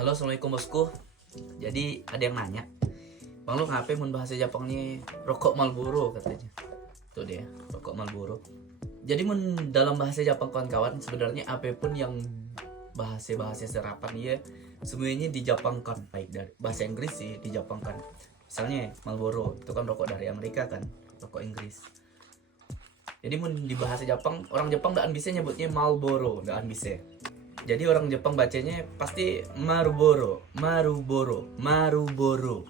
Halo, assalamualaikum bosku. Jadi ada yang nanya, Bang lu ngapain mun bahasa Jepangnya rokok Marlboro katanya. Tuh dia, rokok Marlboro. Jadi mun dalam bahasa Jepang kawan-kawan sebenarnya apapun yang bahasa serapan ya semuanya dijapangkan. Baik dari bahasa Inggris sih dijapangkan. Misalnya Marlboro itu kan rokok dari Amerika kan, rokok Inggris. Jadi mun di bahasa Jepang, orang Jepang nggak bisa nyebutnya Marlboro, nggak bisa. Jadi orang Jepang bacanya pasti Marlboro, Marlboro, Marlboro.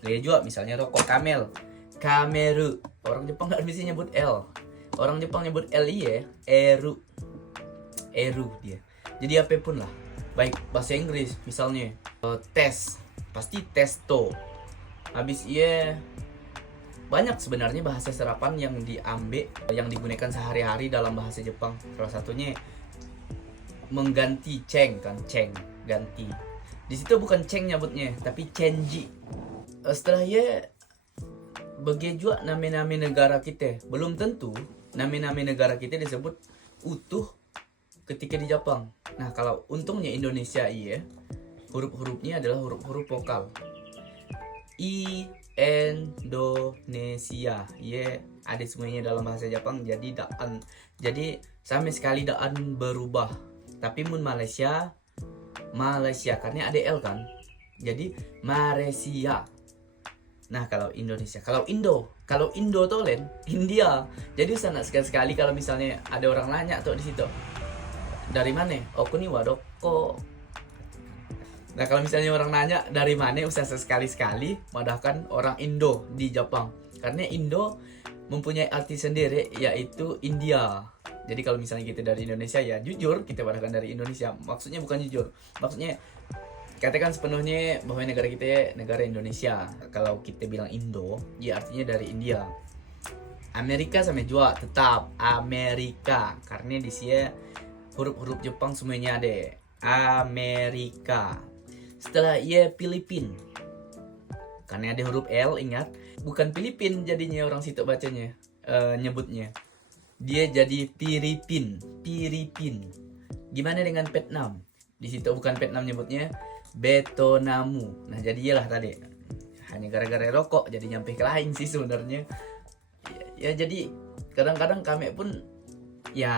Kayak juga misalnya rokok Camel, Kameru. Orang Jepang nggak bisa nyebut L. Orang Jepang nyebut L ya, Eru, Eru dia. Jadi apapun lah. Baik bahasa Inggris misalnya tes, pasti testo. Habis iya banyak sebenarnya bahasa serapan yang diambil, yang digunakan sehari-hari dalam bahasa Jepang. Salah satunya mengganti ceng kan, ceng ganti. Di situ bukan ceng nyebutnya, tapi cenji. Setelah ya bagi juga nama-nama negara kita, belum tentu nama-nama negara kita disebut utuh ketika di Jepang. Nah, kalau untungnya Indonesia iya, huruf-hurufnya adalah huruf-huruf vokal. Indonesia, ya ada semuanya dalam bahasa Jepang. Jadi sama sekali daan berubah. Tapi mun Malaysia karena ada L kan, jadi Malaysia. Nah kalau Indonesia, kalau Indo tolen India. Jadi sangat sekali kalau misalnya ada orang nanya tuh di situ, dari mana? Aku nih wadoko. Nah kalau misalnya orang nanya dari mana, usah sekali madahkan orang Indo di Jepang, karena Indo mempunyai arti sendiri yaitu India. Jadi kalau misalnya kita dari Indonesia ya jujur kita madahkan dari Indonesia. Maksudnya bukan jujur, maksudnya katakan sepenuhnya bahwa negara kita negara Indonesia. Kalau kita bilang Indo, ya artinya dari India. Amerika sama juga tetap Amerika, karena di sini huruf-huruf Jepang semuanya ada. Amerika. Setelah ia Filipin, karena ada huruf L, ingat, bukan Filipin jadinya orang situ bacanya, nyebutnya. Dia jadi Piripin. Gimana dengan Vietnam? Di situ bukan Vietnam nyebutnya, Betonamu. Nah jadi iyalah tadi, hanya gara-gara rokok jadi nyampe ke lain sih sebenarnya. Ya jadi kadang-kadang kami pun ya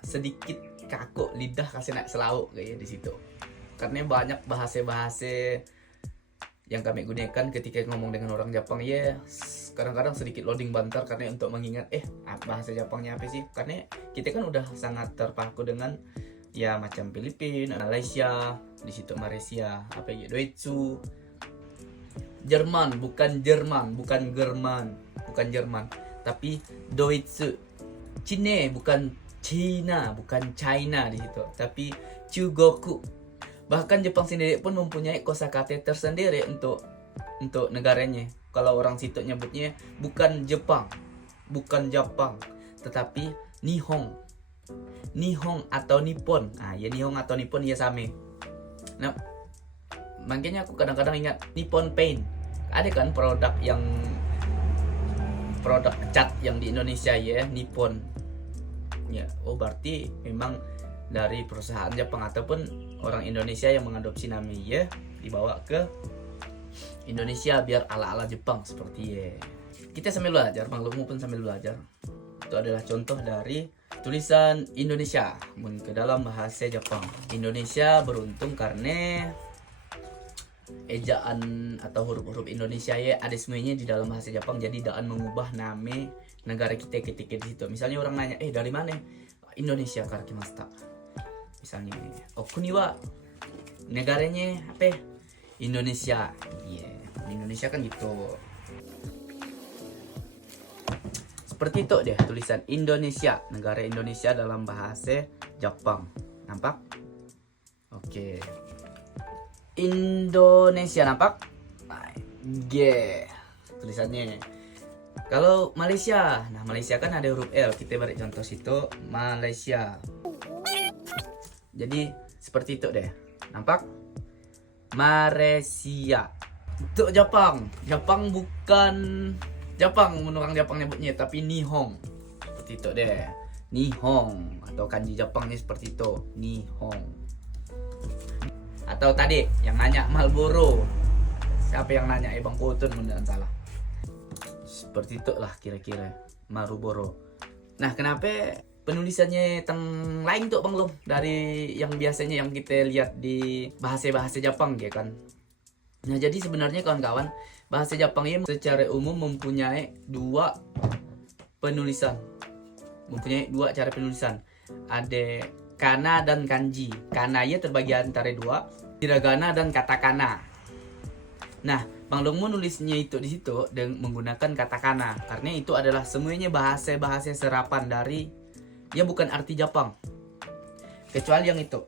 sedikit kaku lidah kasih naik selau kayak di situ. Karena banyak bahasa-bahasa yang kami gunakan ketika ngomong dengan orang Jepang ya kadang-kadang sedikit loading bantar, karena untuk mengingat bahasa Jepangnya apa sih, karena kita kan udah sangat terpaku dengan ya macam Filipina, Malaysia, di situ Malaysia, apa ya, Doitsu, Jerman, bukan Jerman, tapi Doitsu, Cina, bukan China di situ, tapi Chugoku. Bahkan Jepang sendiri pun mempunyai kosakata tersendiri untuk negaranya. Kalau orang situ nyebutnya bukan Jepang, tetapi Nihong atau Nippon. Nah, ya Nihong atau Nippon ya sama. Nah, makanya aku kadang-kadang ingat Nippon Paint. Ada kan produk cat yang di Indonesia ya, Nippon. Ya, berarti memang dari perusahaan Jepang ataupun orang Indonesia yang mengadopsi nama ya dibawa ke Indonesia biar ala-ala Jepang seperti ya. Kita sambil belajar, Bang Lukmu pun sambil belajar. Itu adalah contoh dari tulisan Indonesia ke dalam bahasa Jepang. Indonesia beruntung karena ejaan atau huruf-huruf Indonesia ya ada semuanya di dalam bahasa Jepang. Jadi daan mengubah nama negara kita ketika di situ. Misalnya orang nanya, dari mana? Indonesia karakimasta. Misalnya, Okuni wa negaranya apa? Indonesia. Iya, Indonesia kan gitu. Seperti itu deh tulisan Indonesia, negara Indonesia dalam bahasa Jepang. Nampak? Oke. Indonesia nampak? G tulisannya. Kalau Malaysia, nah Malaysia kan ada huruf L. Kita beri contoh situ, Malaysia. Jadi seperti itu deh. Nampak? Malaysia. Untuk Jepang bukan Jepang, orang Jepang nyebutnya, tapi Nihong. Seperti itu deh. Nihong atau kanji Jepangnya seperti itu, Nihong. Atau tadi yang nanya Marlboro, siapa yang nanya Bang Kutun menurut salah. Seperti itu lah kira-kira Marlboro. Nah, kenapa penulisannya teng lain tuh Bang Lom dari yang biasanya yang kita lihat di bahasa-bahasa Jepang ya kan. Nah, jadi sebenarnya kawan-kawan, bahasa Jepang ini secara umum mempunyai dua penulisan. Mempunyai dua cara penulisan. Ada kana dan kanji. Kana ya terbagi antara dua, hiragana dan katakana. Nah, Bang Longmo nulisnya itu di situ dengan menggunakan katakana karena itu adalah semuanya bahasa-bahasa serapan dari ya bukan arti Jepang. Kecuali yang itu.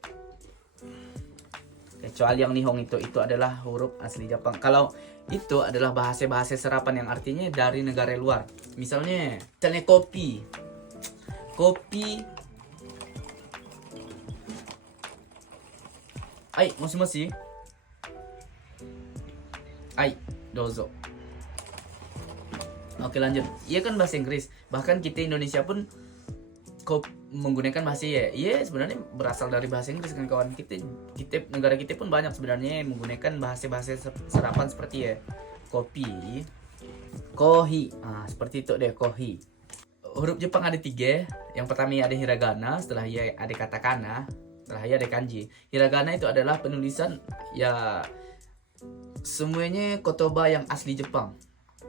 Kecuali yang Nihong itu adalah huruf asli Jepang. Kalau itu adalah bahasa-bahasa serapan yang artinya dari negara luar. Misalnya kopi. Kopi. Ai, moshi. Ai, dozo. Oke, lanjut. Iya kan bahasa Inggris. Bahkan kita Indonesia pun menggunakan bahasa ya. Iya, sebenarnya berasal dari bahasa Inggris kan kawan. Kita negara kita pun banyak sebenarnya menggunakan bahasa-bahasa serapan seperti ya. Kopi, kohi. Seperti itu deh, kohi. Huruf Jepang ada 3. Yang pertama ada hiragana, setelah ia ada katakana, setelah ia ada kanji. Hiragana itu adalah penulisan ya semuanya kotoba yang asli Jepang.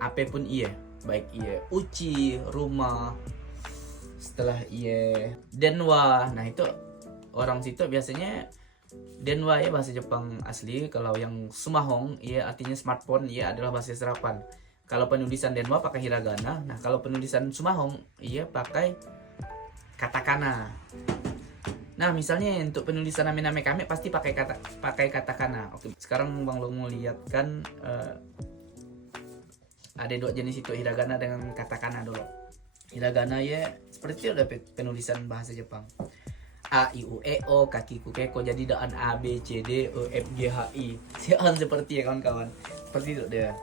Apapun ia, baik ia uchi, rumah, setelah ia denwa. Nah, itu orang situ biasanya denwa ya bahasa Jepang asli. Kalau yang sumahong ia artinya smartphone, ia adalah bahasa serapan. Kalau penulisan denwa pakai hiragana. Nah, kalau penulisan sumahong ia pakai katakana. Nah, misalnya untuk penulisan name-name kami pasti pakai katakana. Oke, sekarang Bang Long mau lihat kan ada dua jenis itu, hiragana dengan katakana dulu. Hiragana ya seperti itu ada penulisan bahasa Jepang. A, I, U, E, O, kakiku keko. Jadi daan A, B, C, D, E, F, G, H, I. Seperti ya kawan-kawan. Seperti itu dia.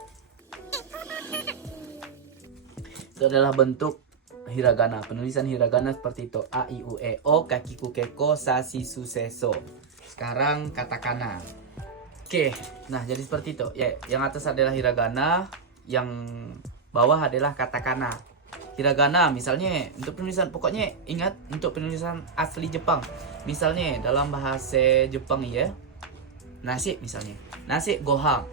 Itu adalah bentuk hiragana. Penulisan hiragana seperti itu. A, I, U, E, O, kakiku keko, sashi, su, seso. Sekarang katakana. Oke, nah jadi seperti itu. Ya, yang atas adalah hiragana, yang bawah adalah katakana. Hiragana misalnya untuk penulisan, pokoknya ingat untuk penulisan asli Jepang. Misalnya dalam bahasa Jepang ya, nasi misalnya. Nasi gohang.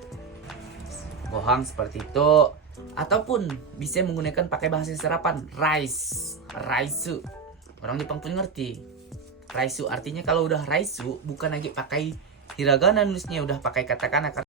Gohang seperti itu. Ataupun bisa menggunakan pakai bahasa serapan, rice, raisu. Orang Jepang pun ngerti. Raisu artinya kalau udah raisu bukan lagi pakai hiragana nulisnya, udah pakai katakana.